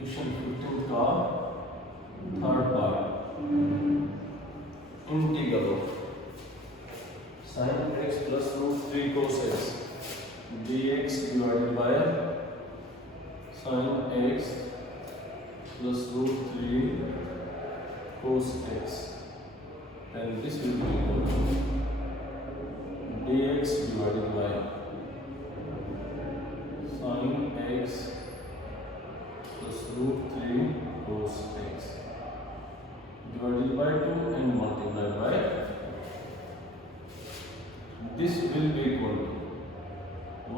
Question 15 का third part, integral of sin x plus root 3 cos x dx divided by sin x plus root 3 cos x, and this will be equal to dx divided by sin x plus root 3 cos x divided by 2 and multiplied by, this will be equal to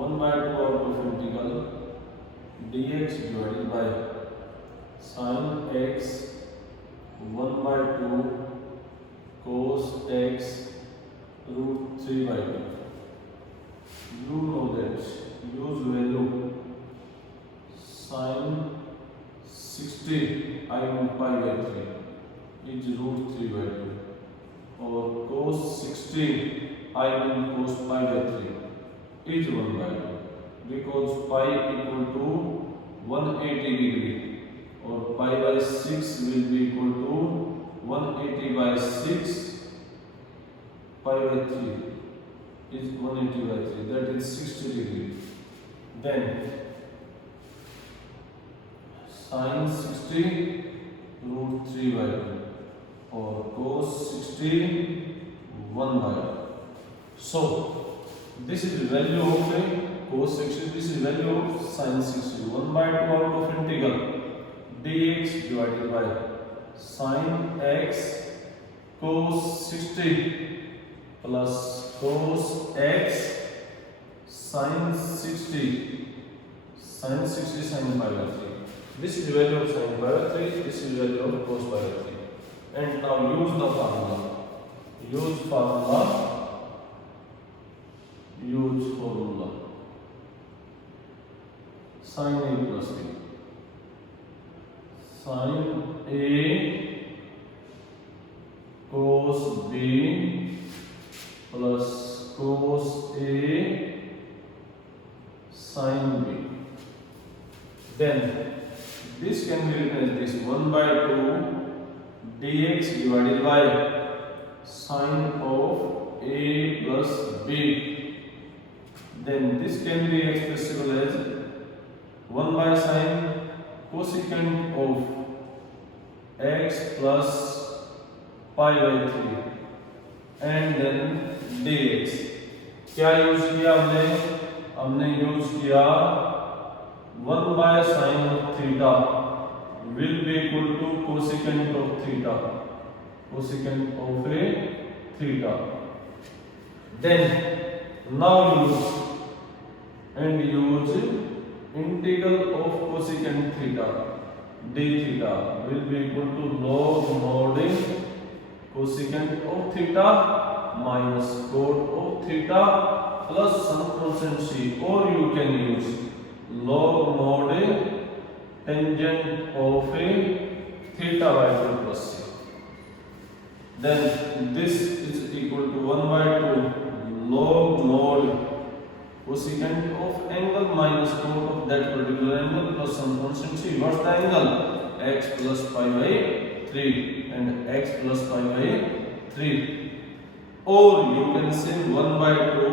1 by 2 out of integral dx divided by sin x 1 by 2 cos x root 3 by 2. You know that use value sin 60 I mean pi by 3 is root 3 by 2, or cos 60 I mean cos pi by 3 is 1 by 2, because pi equal to 180 degree, or pi by 6 will be equal to 180 by 6, pi by 3 is 180 by 3, that is 60 degree. Then sin 60 root 3 by 2, or cos 60 1 by 2. So this is the value of cos 60, this is the value of sin 60. 1 by 2 out of integral dx divided by sin x cos 60 plus cos x sin 60 sin pi by 3. This is the value of sin pi by 3, this is the value of cos pi by 3. And now use the formula. Use formula. Sin A plus B. Sin A cos B plus cos A sin B. Then this can be written as this 1 by 2 dx divided by sin of A plus B. Then this can be expressible as 1 by sin cosecant of x plus pi by 3 and then dx. क्या use किया हमने use किया 1 by sin of theta will be equal to cosecant of theta, cosecant of a theta. Then now use integral of cosecant theta d theta will be equal to log mod cosecant of theta minus cot of theta plus some constant c, or you can use log mod tangent of a theta by 2 plus c. Then this is equal to 1 by 2 log mod cosecant of angle minus cot of that particular angle plus some constant c. What's the angle? X plus pi by 3 and x plus pi by 3. Or you can say 1 by 2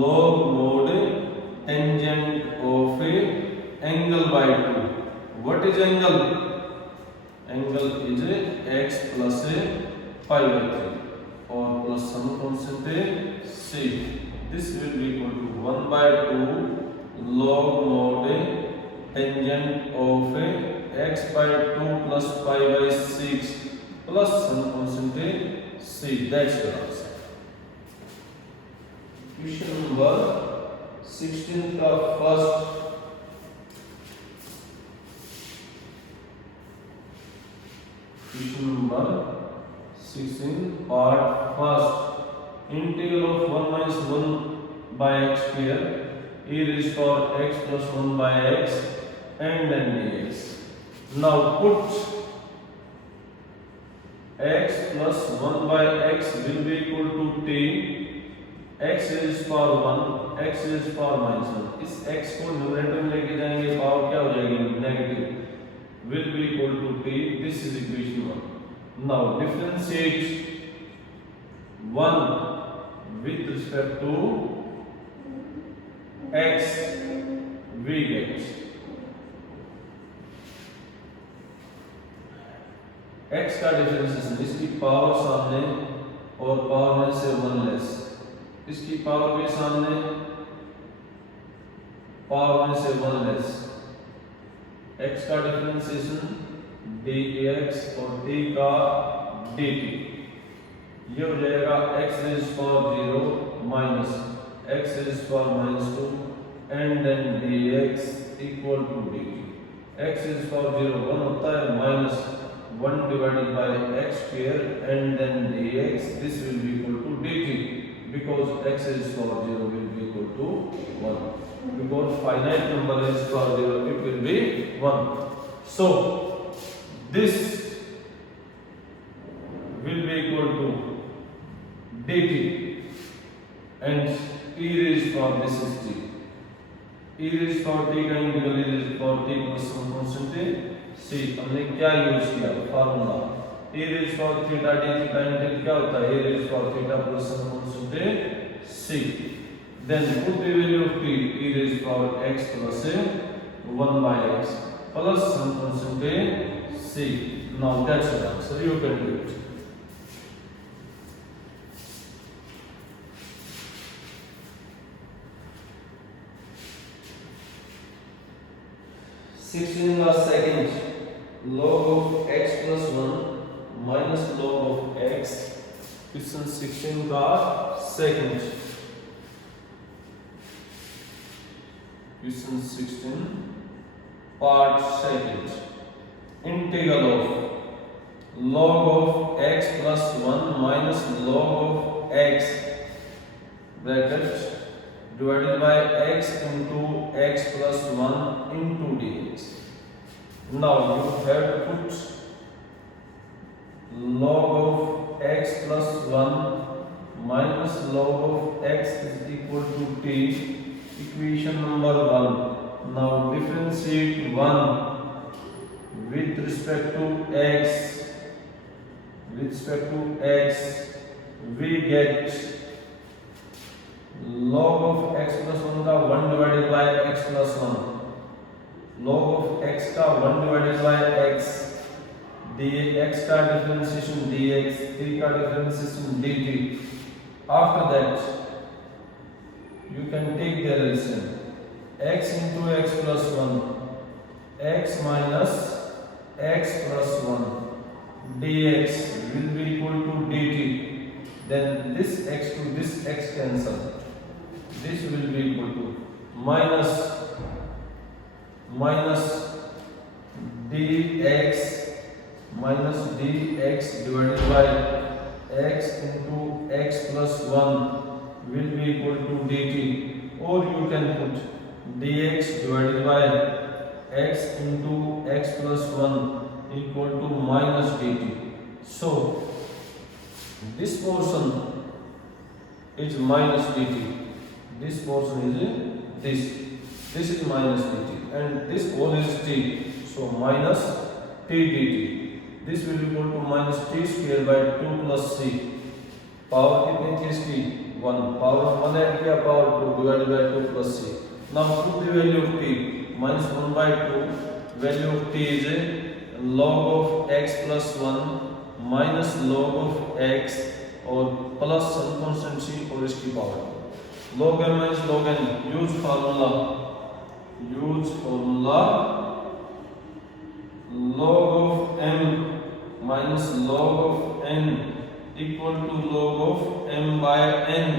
log mod tangent of a angle by 2. What is angle? Angle is x plus a pi by 3 or plus some constant c. This will be equal to 1 by 2 log mod tangent of x by 2 plus pi by 6 plus some constant c. That's the answer. Question number 16 का first. Question number 16 part first. Integral of 1 minus 1 by x square e raised to x plus 1 by x and then dx. Now put x plus 1 by x will be equal to t x is power 1 x is power -1. इस x को numerator में लेके जाएंगे, power क्या हो जाएगी negative, will be equal to t. This is equation 1. Now differentiate 1 with respect to x, we get x का differentiation, इसकी पावर सामने और पावर में से 1 लेस, इसकी पावर भी सामने, पावर में से 1 लेस, x का डिफरेंशिएशन dx और t का dt, ये हो जाएगा x raised to power 0 minus x raised to power minus 2 and then dx equal to dt. x raised to power 0 1 होता है, minus 1 divided by x square and then dx, this will be equal to dt because x raised to power 0 will be equal to 1. Because finite number raised to power 0, it will be 1. So this will be equal to dt and e raised to power, this is t. e raised to power t का integral e raised to power t plus some constant c. हमने क्या use किया formula, e raised to power theta d theta integral क्या होता है, e raised to power theta plus some constant c. Then put the value of t, e raised to power x plus 1 by x plus some constant c. Now that's the answer, you can do it. second, log of x plus 1 minus log of x. Question 16 का second. Question 16 part second. Integral of log of x plus 1 minus log of x bracket divided by x into x plus 1 into dx. Now you have to put log of x plus 1 minus log of x is equal to t, equation number 1. Now differentiate 1 with respect to x, we get log of x plus 1 का 1 divided by x plus 1, log of x का 1 divided by x, dx का differentiation dx, t का differentiation dt. After that you can take the relation x into x plus 1, x minus x plus 1 dx will be equal to dt. Then this x to this x cancel, this will be equal to minus dx divided by x into x plus 1 will be equal to dt, or you can put dx divided by x into x plus 1 equal to minus dt. So this portion is minus dt, this portion is this is minus dt, and this whole is t, so minus t dt. This will be equal to minus t square by 2 plus c. Power कितनी थी इसकी 1, power 1 add किया, power 2 divided by 2 plus c. Now put the value of t, minus 1 by 2, value of t is log of x plus 1 minus log of x और plus some constant c और इसकी power. Log m minus log n, use formula log of m minus log of n equal to log of m by n.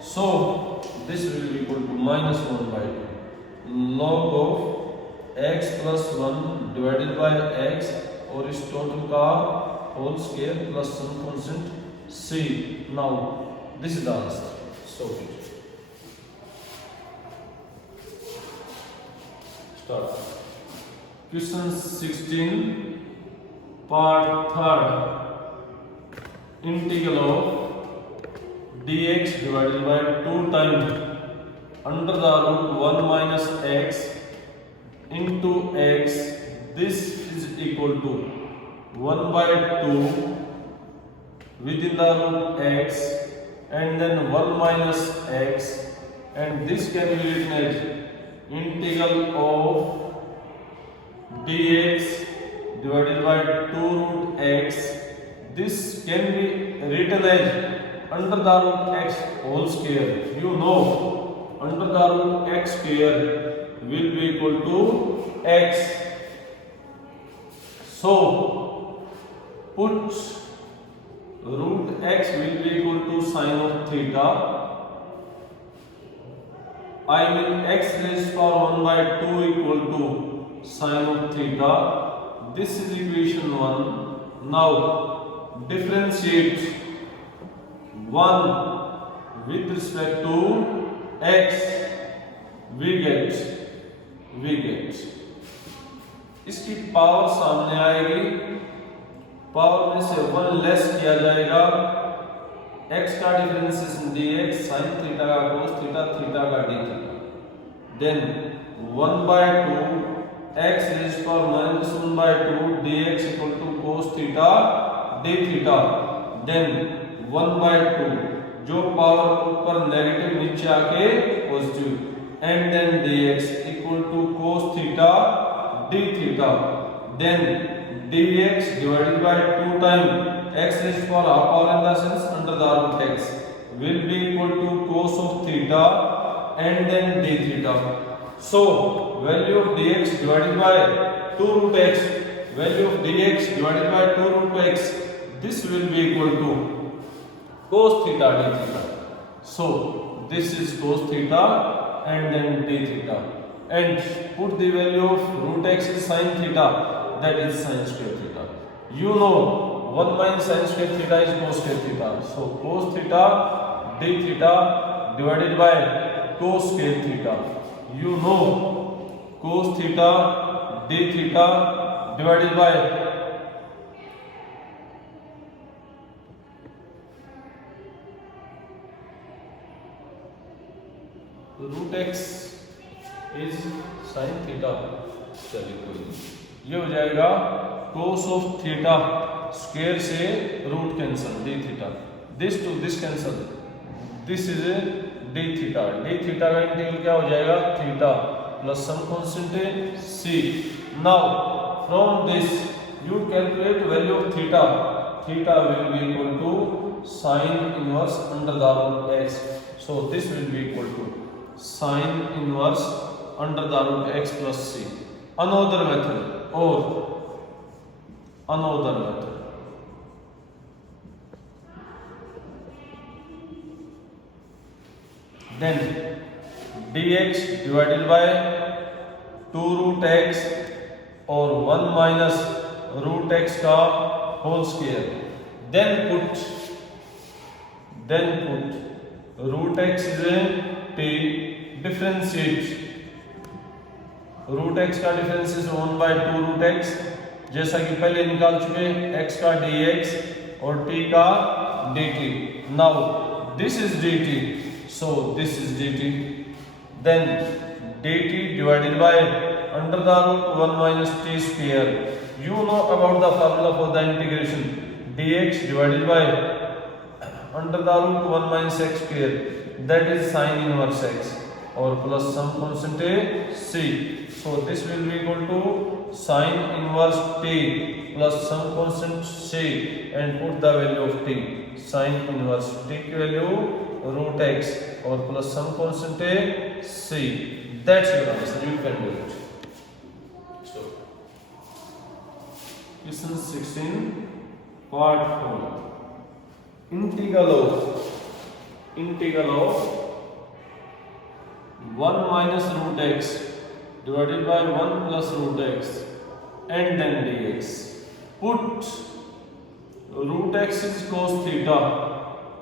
So this will be equal to minus 1 by 2 log of x plus 1 divided by x और इस total का whole square plus some constant c. Now this is the answer. So start. Question 16 part 3rd. Integral of dx divided by 2 times under the root 1 minus x into x this is equal to 1 by 2 within the root x and then 1 minus x, and this can be written as integral of dx divided by 2 root x. This can be written as under the root x whole square. You know under the root x square will be equal to x. So put root x will be equal to sine of theta. I mean x raised to power 1 by 2 equal to sine of theta. This is equation 1. Now differentiate 1 with respect to x. We get इसकी power सामने आएगी, power में से 1 less किया जाएगा, x का differentiation dx sin theta का cos theta theta का d theta, then 1 by 2 x raised to power minus 1 by 2 dx equal to cos theta d theta, then 1 by 2 जो पावर ऊपर नेगेटिव नीचे आके positive, and then dx equal to cos theta d theta, then dx divided by 2 times x raised to power half power in the sense under the root x will be equal to cos of theta and then d theta. So value of dx divided by 2 root x, value of dx divided by 2 root x, this will be equal to cos theta d theta. So this is cos theta and then d theta, and put the value of root x is sin theta, that is sin square theta. You know 1 minus sin square theta is cos square theta. So cos theta d theta divided by cos square theta. You know cos theta d theta divided by root x is sine theta. चलिए कोई नहीं, ये हो जाएगा cos of theta square से root cancel d theta, this to this cancel, this is d theta. D theta का integral क्या हो जाएगा, theta plus some constant c. Now from this you calculate value of theta. Theta will be equal to sine inverse under the root x. So this will be equal to sin inverse under the root x plus c. Another method or another method. Then dx divided by 2 root x or 1 minus root x का whole square. Then put root x is a t, differentiate root x का difference is 1 by 2 root x, जैसा कि पहले निकाल चुके, x का dx और t का dt. Now this is dt, so this is dt, then dt divided by under the root 1 minus t square. You know about the formula for the integration, dx divided by under the root 1 minus x square, that is sin inverse x, or plus some constant c. So this will be equal to sin inverse t plus some constant c, and put the value of t. Sin inverse t की value root x or plus some constant c. That's your answer. You can do it. So question 16 part 4. Integral of 1 minus root x divided by 1 plus root x and then dx. Put root x is cos theta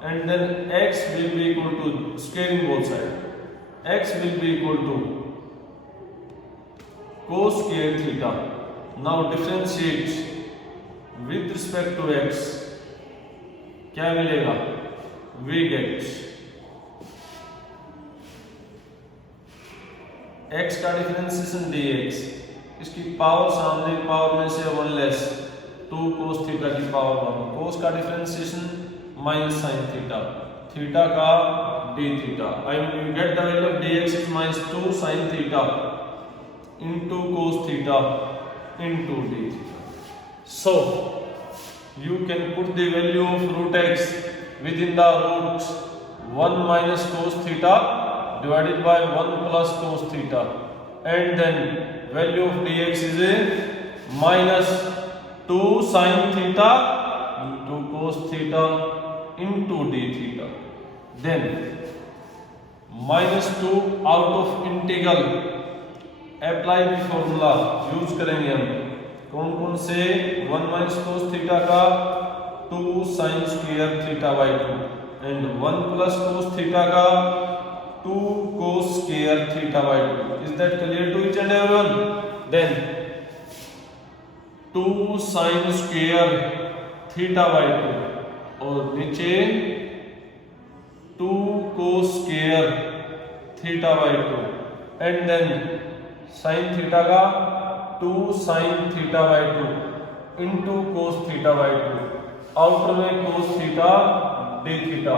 and then x will be equal to, squaring both sides, x will be equal to cos square theta. Now differentiate with respect to x, क्या मिलेगा, we get x का differentiation dx इसकी power सामने power में से 1 less 2 cos theta की power 1, cos का differentiation minus sin theta, theta का d theta. I mean you get the value of dx is minus 2 sin theta into cos theta into d theta. So you can put the value of root x within the root 1 minus cos theta divided by 1 plus cos theta, and then value of dx is a minus 2 sin theta into cos theta into d theta. Then minus 2 out of integral, apply the formula use करेंगे हम। कौन कौन से? 1 minus कोस theta का 2 sine square theta by 2 and 1 plus cos theta का 2 cos square theta by 2। Is that clear to each and everyone? Then 2 sine square theta by 2 और नीचे 2 cos square theta by 2 and then sine theta का 2 sine theta by 2 into cos theta by 2, outer में cos theta D theta.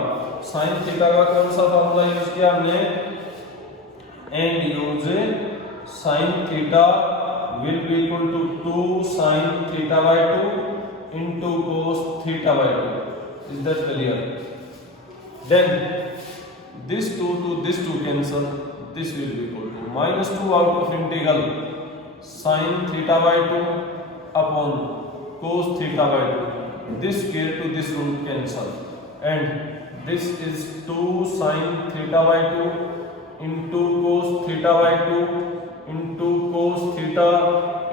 Sine theta का कौन सा formula use किया हमने? And use sine theta will be equal to 2 sine theta by 2 into cos theta by 2। Is that clear? Then this 2 to this 2 cancel, this will be equal to minus 2 out of integral sin theta by 2 upon cos theta by 2. This square to this root cancel, and this is 2 sin theta by 2 into cos theta by 2 into cos theta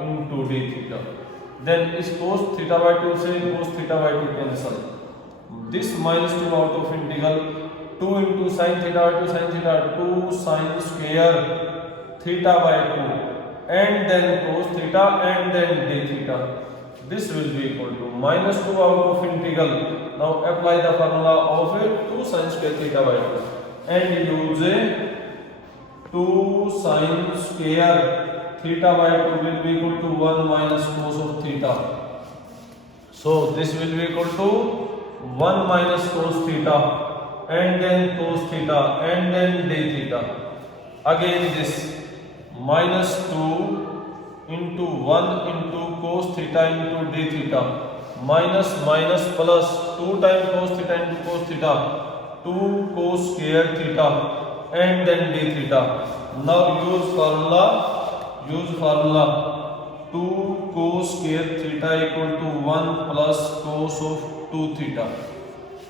into d theta. Then is cos theta by 2 से cos theta by 2 cancel. This minus 2 out of integral 2 into sin theta by 2 sin theta, 2 sin square theta by 2 and then cos theta and then d theta. This will be equal to minus 2 out of integral. Now apply the formula of 2 sin square theta by 2 and use 2 sin square theta by 2 will be equal to 1 minus cos of theta. So this will be equal to 1 minus cos theta and then cos theta and then d theta. Again this minus 2 into 1 into cos theta into d theta, minus minus plus 2 times cos theta into cos theta, 2 cos square theta and then d theta. Now use formula 2 cos square theta equal to 1 plus cos of 2 theta.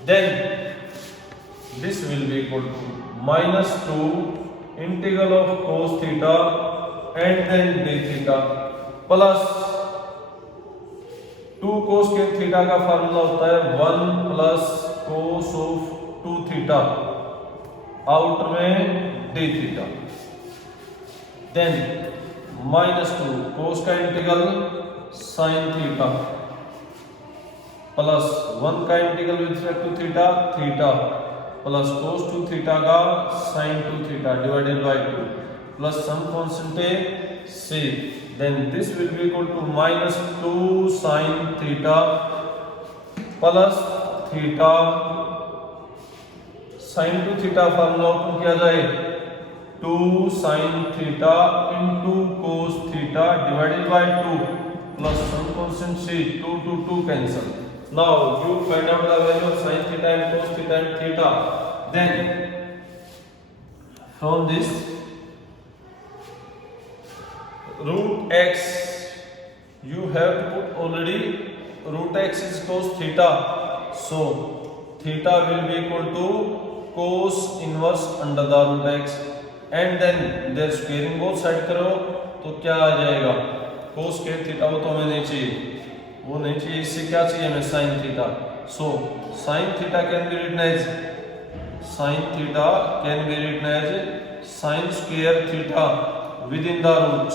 Then this will be equal to minus 2 integral of cos theta and then d theta plus 2 cos square theta का formula होता है 1 plus cos of 2 theta, outer में d theta। then minus 2 cos का integral sin theta plus 1 का integral with respect to theta theta plus cos 2 theta का sin 2 theta divided by 2 plus some constant c, then this will be equal to minus 2 sin theta plus theta sin 2 theta formula open किया जाए 2 sin theta into cos theta divided by 2 plus some constant c, 2 to 2 cancel. Now you find out the value of sin theta and cos theta and theta. Then from this root x you have to put already root x is cos theta, so theta will be equal to cos inverse under the root x and then their squaring both side करो तो क्या आ जाएगा? cos square theta वो तो हमें नहीं चाहिए, वो नहीं चाहिए, इससे क्या चाहिए हमें? sin theta. So sin theta can be written as sin square theta within the root.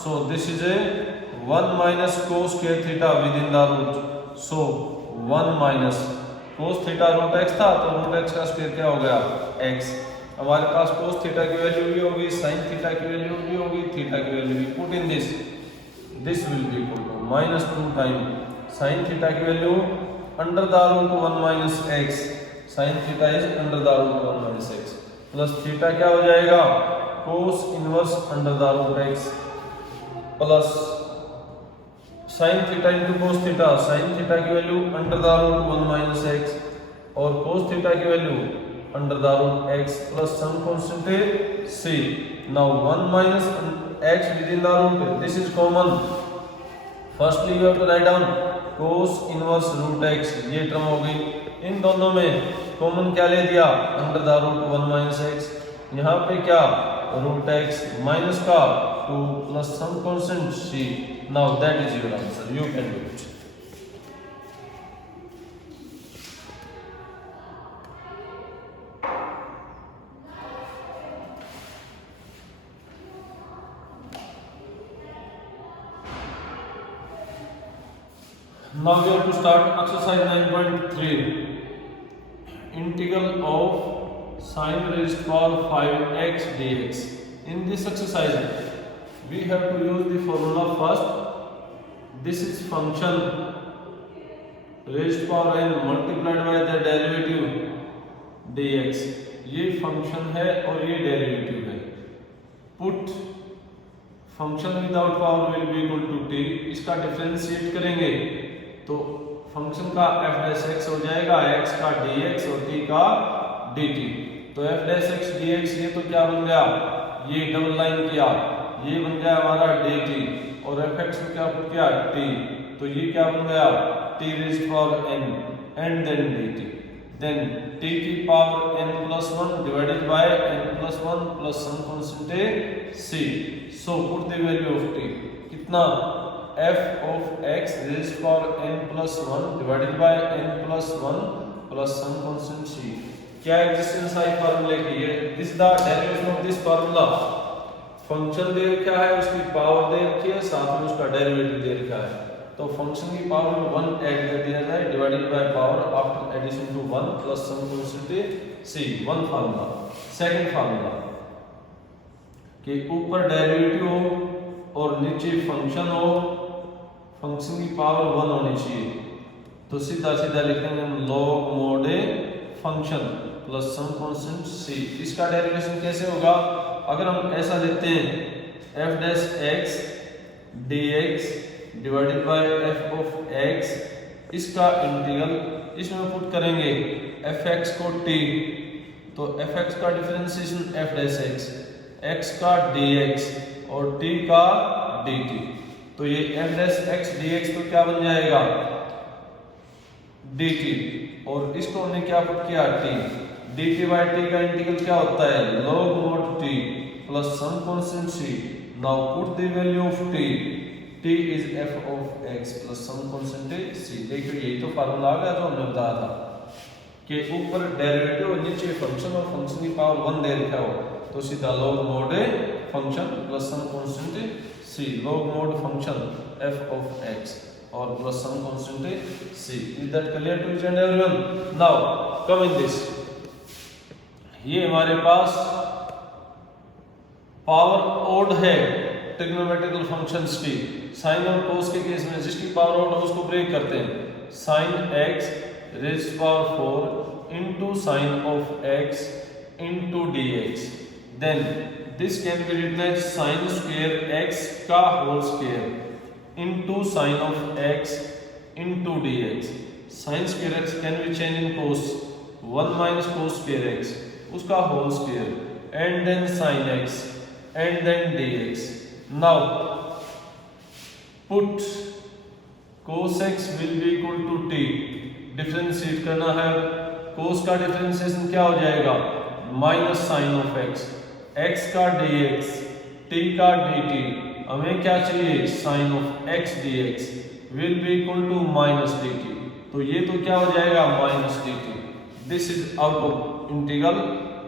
So this is a 1 minus cos square theta within the root. So 1 minus cos theta root x था तो root x का square क्या हो गया? x। हमारे पास cos theta की value भी होगी, sin थीटा की वैल्यू भी होगी, थीटा की वैल्यू भी। Put in this this will be equal to -2 time sine theta की value under the root 1 minus X, sine theta is under the root 1 minus X, plus theta क्या हो जाएगा cos inverse under the root X, plus sine theta into cos theta, sine theta की value under the root 1 minus X और cos theta की value under the root X plus some constant c. Now 1 माइनस x within the root, this is common. Firstly you have to write down cos inverse root x, ये term हो गई। इन दोनों में common क्या ले दिया under the root 1 minus x, यहाँ पे क्या रूट एक्स माइनस का 2 plus some constant c. Now that is your answer, you can do it. Now we have to start exercise 9.3. Integral of sine raised to power 5x dx. In this exercise, we have to use the formula first. This is function raised to power n multiplied by the derivative dx. ये function है और ये derivative है। Put function without power will be equal to t, इसका differentiate करेंगे तो function का f dash x हो जाएगा x का dx और t का dt। तो f डैश x dx ये तो क्या बन गया, ये डबल लाइन किया, ये बन गया हमारा dt और fx को क्या पुट किया t, तो ये क्या बन गया t raised to power n and then dt, then t की power n plus 1 divided by n plus 1 plus some constant c. So put the value of t, कितना f of x raised to power n plus 1 divided by n plus 1 plus some constant c. क्या existence आई फार्मूले की है, this the derivation of this formula. Function दे रखा है, उसकी पावर दे रखी है, साथ में उसका डेरिवेटिव दे रखा है, तो फंक्शन की पावर में 1 ऐड कर दिया जाए divided by power after addition to 1 plus some constant c. One formula. Second formula कि ऊपर डेरिवेटिव हो और नीचे फंक्शन हो, फंक्शन की पावर 1 होनी चाहिए, तो सीधा सीधा लिखेंगे हम log mod function plus some constant c. इसका डेरिवेशन कैसे होगा, अगर हम ऐसा लेते हैं f dash x dx divided by f of x, इसका इंटीग्रल इसमें पुट करेंगे fx को t, तो fx का डिफरेंशिएशन f डैश x का dx और t का dt, तो ये f डैश x dx तो क्या बन जाएगा dt और इसको हमने क्या पुट किया t, dt बाय t का इंटीग्रल क्या होता है log mod t plus some constant c. Now put the value of t is f of x plus some constant c. देखिए यही तो फार्मूला आ गया जो हमने बताया था कि ऊपर डेरिवेटिव और नीचे फंक्शन और फंक्शन की पावर 1 दे रखा हो, तो सीधा log mod function plus some constant c, log mod function f of x और plus some constant c. Is that clear to each and everyone? Now come in this, ये हमारे पास पावर ओड है trigonometrical functions की। Sine और cos के case में जिसकी पावर ओड है उसको ब्रेक करते हैं, sine x raised to power 4 into sine of x into dx, then this can be written as sine square x का whole square into sine of x into dx. Sine square x can be change in cos, 1 minus cos square x उसका whole square and then sine x and then dx. Now put cos x will be equal to t, differentiate करना है, cos का differentiation क्या हो जाएगा minus sine of x, x का dx t का dt, हमें क्या चाहिए sine of x dx will be equal to minus dt, तो ये तो क्या हो जाएगा minus dt. This is out of integral,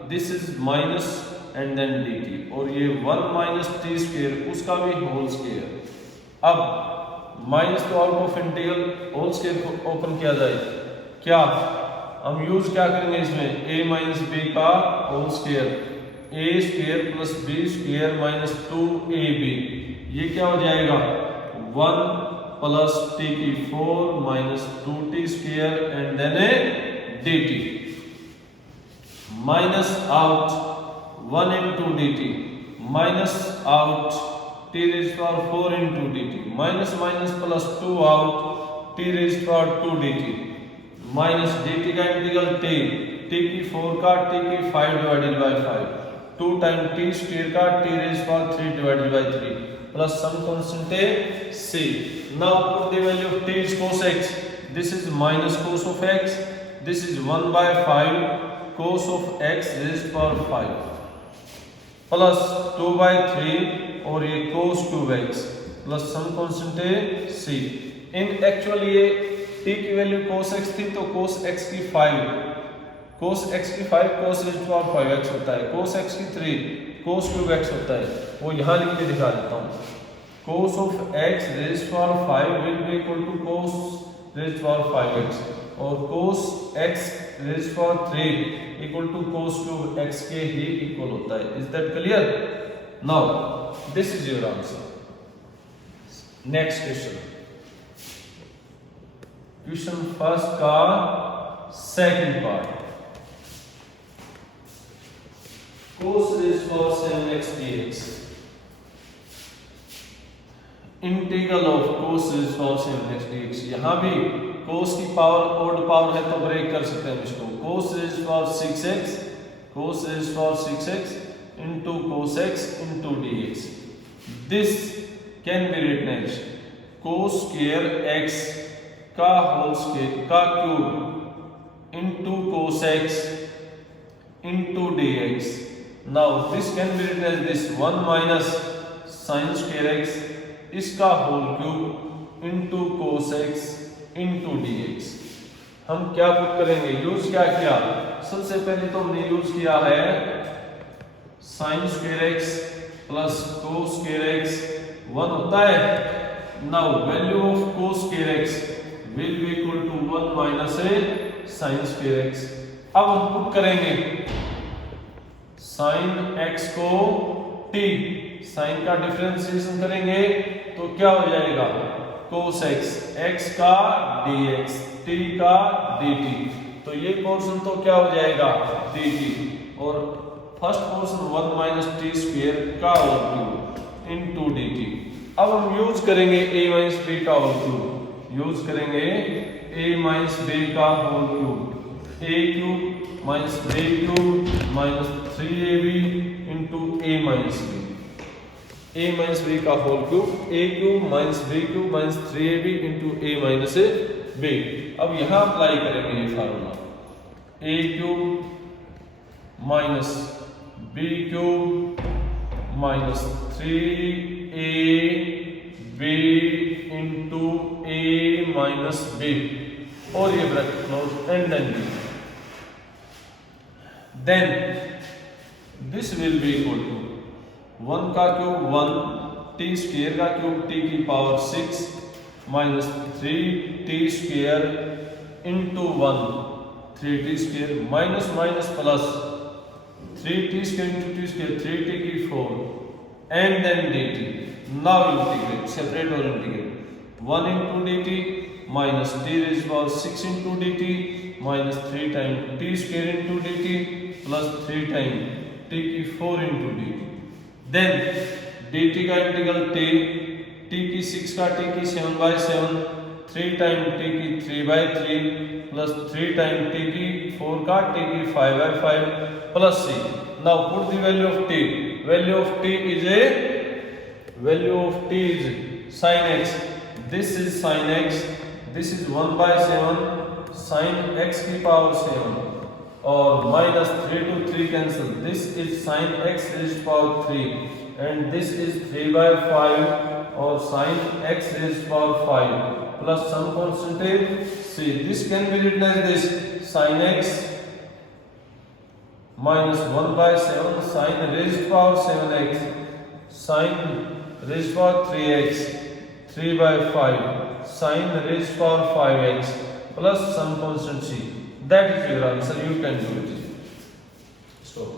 this is minus and then dt, और ये 1 माइनस टी स्क्वायर उसका भी होल स्क्वायर. अब माइनस तो out of integral, whole square को ओपन किया जाए, क्या हम यूज क्या करेंगे इसमें a माइनस b का whole square, a square plus b square minus 2ab, ये क्या हो जाएगा 1 plus t की 4 minus 2t square and then a dt. Minus out 1 into dt. Minus out t raised to power 4 into dt. Minus minus plus 2 out t raised to power 2 dt. Minus dt का integral t की 4 का t की 5 divided by 5. 2 times t square का t raised to power 3 divided by 3 plus some constant c. Now put the value of t is cos x. This is minus cos of x. This is 1 by 5 cos of x raised to power 5 plus 2 by 3 और ये cos cube x plus some constant c. In actually ये t की value cos x थी तो cos x की 5 cos x की 5 cos raised to power 5x होता है. cos x की 3 cos cube x होता है. वो यहाँ लिख के दिखा देता हूँ. cos of x raised to power 5 will be equal to cos raised to power 5x और cos x raised to power 3 equal to cos cube x के ही equal होता है. Is that clear? Now this is your answer. Next question. Question first का second part. Cos raised to power 7x dx. Integral of cos raised to power 7x dx. यहाँ भी cos की power odd power है तो break कर सकते हैं इसको. cos raised to power 6x cos raised to power 6x into cos x into dx. This can be written as cos square x का होल स्क्वायर का cube into cos x into dx. Now this can be written as this 1 minus sin square x इसका whole cube into cos x into d x. हम क्या put करेंगे? Use क्या किया? सबसे पहले तो हमने यूज किया है sine square x plus cos square x 1 होता है. Now value of cos square x will be equal to 1 minus a sine square x. अब हम पुट करेंगे साइन एक्स को टी, साइन का डिफरेंशिएशन करेंगे तो क्या हो जाएगा? cos x x का dx t का dt. तो ये पोर्शन तो क्या हो जाएगा? dt. और first portion 1 minus t square का होल क्यूब इनटू dt. अब हम यूज करेंगे a माइनस b का होल क्यूब. यूज करेंगे a माइनस b का whole cube. a cube minus b cube minus 3ab into a minus b. a minus b का whole cube a cube minus b cube minus 3ab into a minus b. अब यहाँ apply करेंगे ये formula. a cube minus b cube minus 3ab into a minus b और ये bracket close and then this will be equal to 1 का cube 1 T square का cube T की power 6 minus 3t square into 1 3t square minus minus plus 3t square into t square 3t की 4 and then dt. Now integrate separate और integrate 1 into dt minus t raise power 6 into dt minus 3 time t square into dt plus 3 time t की 4 into dt. Then dt का integral t की 6 का t की 7 by 7 3 time t की 3 by 3 plus 3 time t की 4 का t की 5 by 5 plus c. Now put the value of t. Value of t is sin x. This is sin x. This is 1 by 7 sin x की power 7 और minus 3 to 3 cancel. This is sin x raised to power 3 and this is 3 by 5 और sin x raised to power 5 plus some constant c. This can be written as this sin x minus 1 by 7 sin raised to power 7x sin raised to power 3x 3 by 5 sin raised to power 5x plus some constant c. That is your answer. You can do it. Stop.